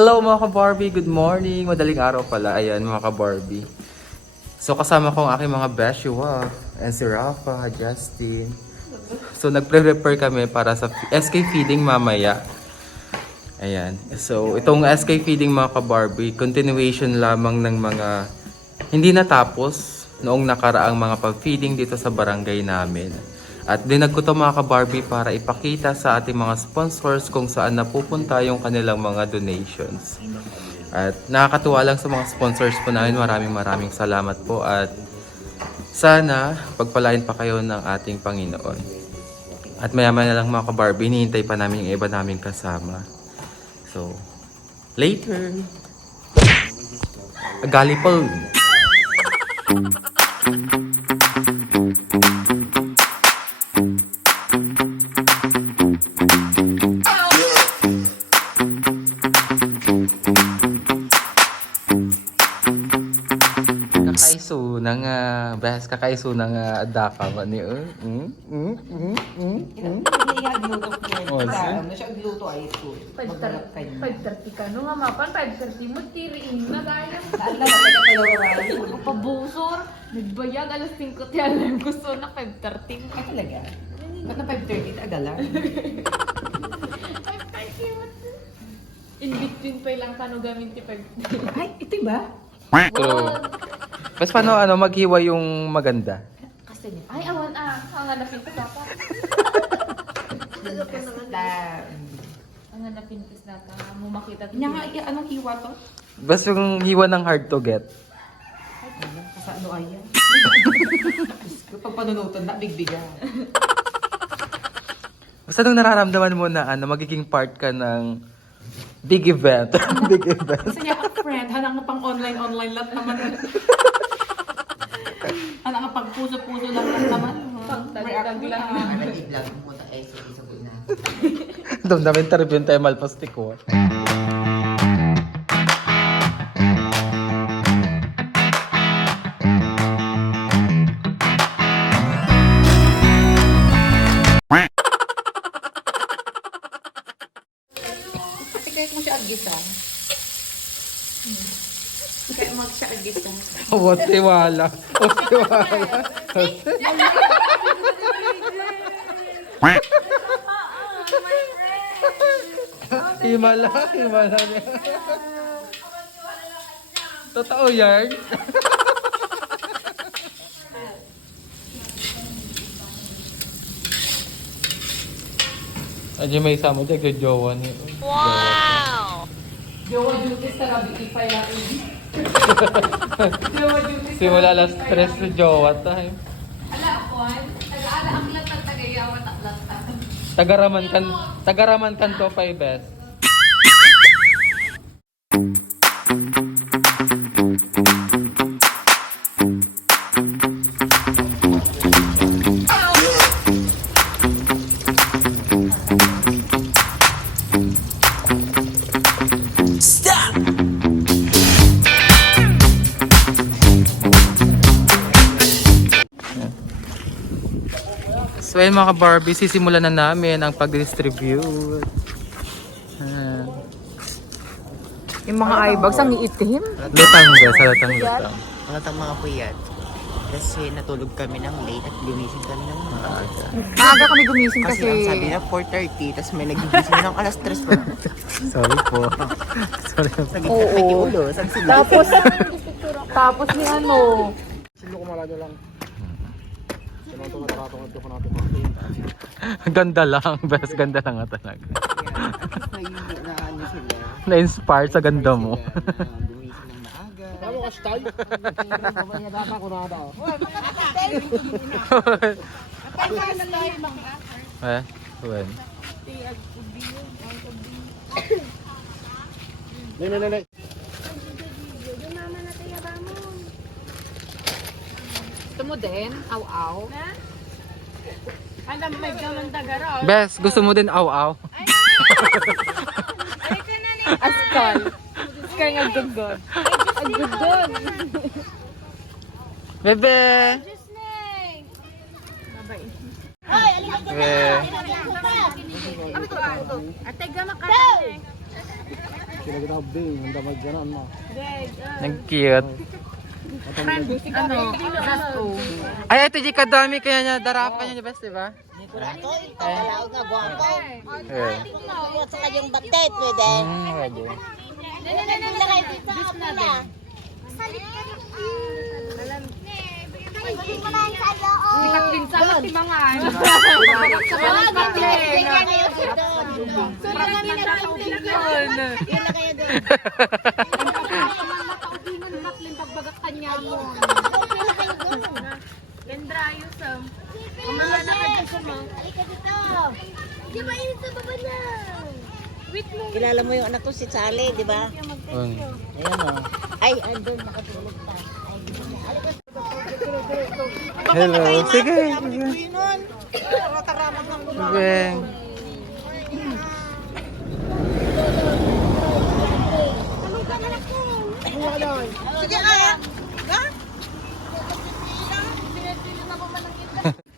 Hello mga ka-Barbie, good morning. Madaling araw pala, ayan mga ka-Barbie. So kasama ko ang aking mga Beshua, and si Rafa, Justin. So nagpre-prepare kami para sa SK feeding mamaya. Ayan. So itong SK feeding mga ka-Barbie, continuation lamang ng mga hindi natapos noong nakaraang mga pag-feeding dito sa barangay namin. At dinag ko to mga ka-Barbie para ipakita sa ating mga sponsors kung saan napupunta yung kanilang mga donations. At nakakatuwa lang sa mga sponsors po namin. Maraming salamat po at sana pagpalain pa kayo ng ating Panginoon. At maya-maya na lang mga ka-Barbie, hinihintay pa namin yung iba naming kasama. So, later! Galipol! Kakaiso ng kakaiso ng adaka ba ni Siya agluto ay ito. 5:30 ka. No nga mapan, 5:30 mo, tiriin na tayo. Ala, nagkakalawa. Pabusor, nagbayag, alas 5 tayo. Gusto na 5:30 mo. Ay talaga? Ba't na 5:30? Tagala? 5:30 mo. In between pa lang kano gamit ti 5:30. Ay, ito ba? True. Mas paano maghiwa yung maganda? Kasi niya, ay awan ang hanapin ko dapat. Basta. Ang hanapin ko dapat. Mo makita. Nya nga, anong hiwa to? Basta yung hiwa ng hard to get. Sa ano ay yan? Pag panunutan na, bigbigan. Basta nung nararamdaman mo na magiging part ka ng big event. Big event. Kasi niya ka friend, hanang nga pang online lahat naman. Hanang nga pag puso-puso lang naman. Pagtagtag lang. I-vlog mo ta eh, sabay na. Damdamin taribyon tayo malpastiko. Kasi kahit mo siya agisa. Kahit mo siya agisa. What tiwala. What tiwala. Himala niya. Totoo yan. Aji may sama dyan, jowa niya. Jowa duties na rabi ipay lang. Jowa duties. Simula alas 3 sa jowa time. Ala akuan, ala aklat at tagayawat aklat. Tagaraman kan to pa best. So ayun mga ka-Barbie, sisimulan na namin ang pag-distribute. Yung mga eyebags ang iitim. Lutang ba? Sa lutang. Mga mga puyat. Kasi natulog kami ng late at gumising kami ng maaga. Maaga kami gumising Kasi kasi... ang sabi na 4:30, tapos may nagigising ng alas 3 pa. Sorry po. Sorry po. Sa gitna may tiulo. Sabi sila. Tapos ni ano... Ganda lang. Best ganda lang nga talaga. Na ano sila. Na-inspire sa ganda mo. Gumising ng maaga. Tama ka, style? Eh, when? Gusto mo din? Aw-aw? Alam may gaman tagaraw. Best, gusto mo din aw-aw? Askal. Askal nga gudgod. Ang gudgod. Bebe! Bebe! Ate gama ka. Sila kita abding, ang damag ganan mo. Nag-cute. Ano? Rasko. Ay, ito di kadami kaya niya. Darapan niya best, diba? Ito, ipagkalaw nga, guwapo. Yeah. At saka yung batet, pwede. Pwede. Ilagay dito sa kapula. Sikat din sa tibangan. Kilala mo yung anak ko si Sally, di ba? Ayan o. Ay, andun, nakatulog pa. Hello. Sige. Beng. Sige, ah!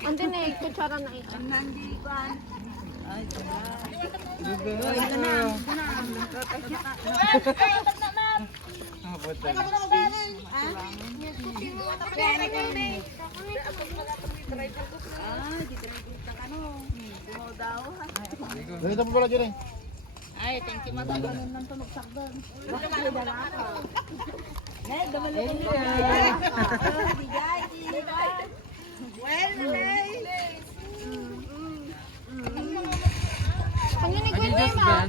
Ante na eh, kutsara na ito. Ganito po pala dyan eh. Panginig ko yung ma.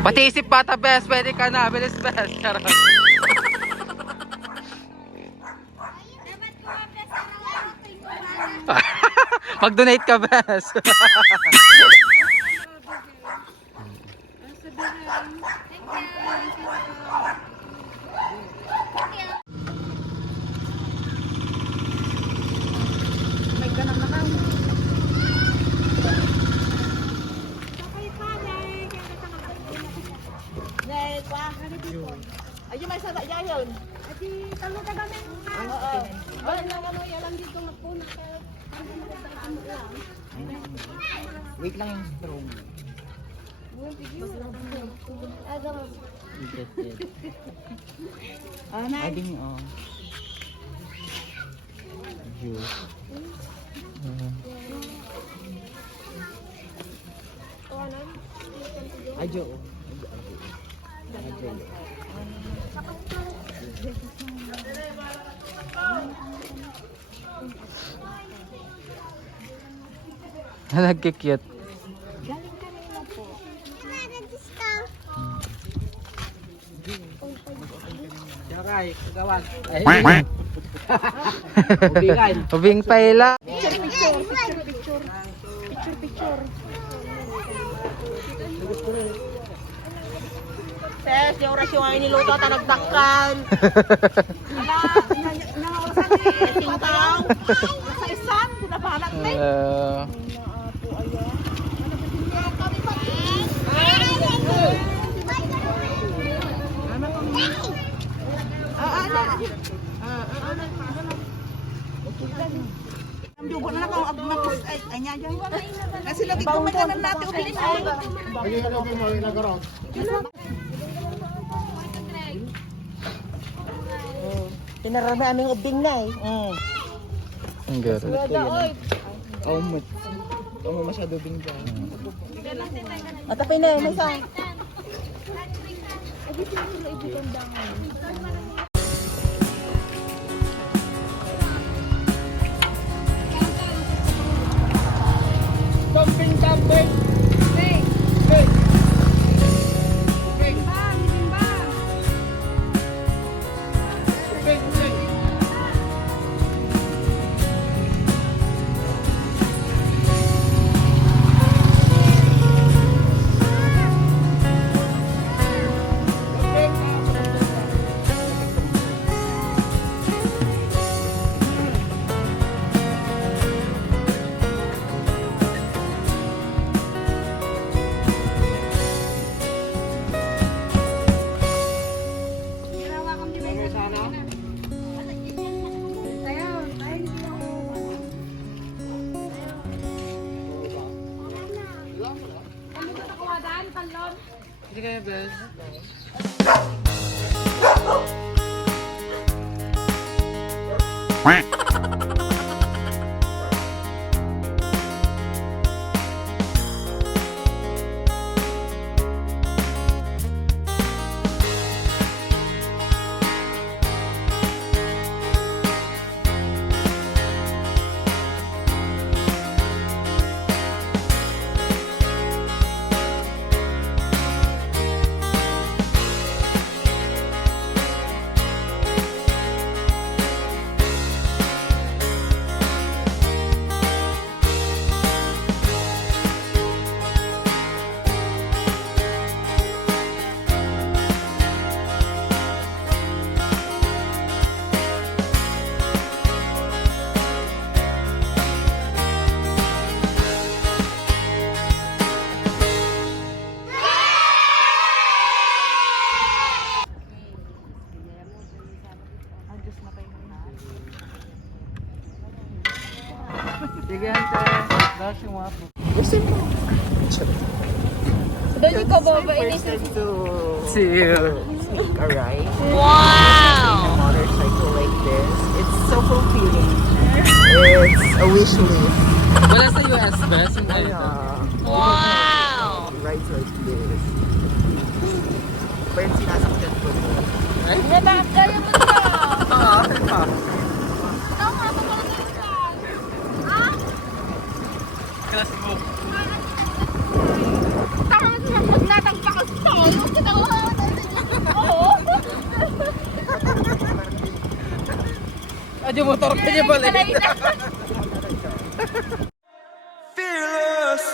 Pati isip bata best, pwede ka na. Bilis best. Charot. Mag-donate ka best. Ayun, may sada yun. Wait lang yung strong. Ading, oh. Juice. Ajo. Ajo. Nagkikute. Jakay, kagawan. Ubing paila. Ses, yung oras yung ay niluto, tanagdakkan. Tingtaw. Sa isan, pinapanak na. Ang dugo na lang ako magmapos ay niya dyan. Kasi lagi ko may kanan natin ubilis ay. Lagi ka lagi mo yung nagaroon. Tinarami aming ubing na eh. Ang garo. Umot. Umot masyado ubing dyan. Matapay na eh, may isa. Camping, camping. Hindi kaya, Bes. Sige, ante. Dash yung wapo. Doon ikaw baba, inisip. To Chill. take a ride Wow! on a motorcycle like this. It's so fulfilling. It's a wish list. Wala sa US, Bes. Yung Ano, Wow! rides like this. Pero yung sinasakyan ko po. Bakit kaya mo na? Ah, Tama, papalit ka. Ah? Class mo. Tama, pag natagpa ka sa tolo, kita ko Oo. Adyo, motor ka niya pala. Fearless.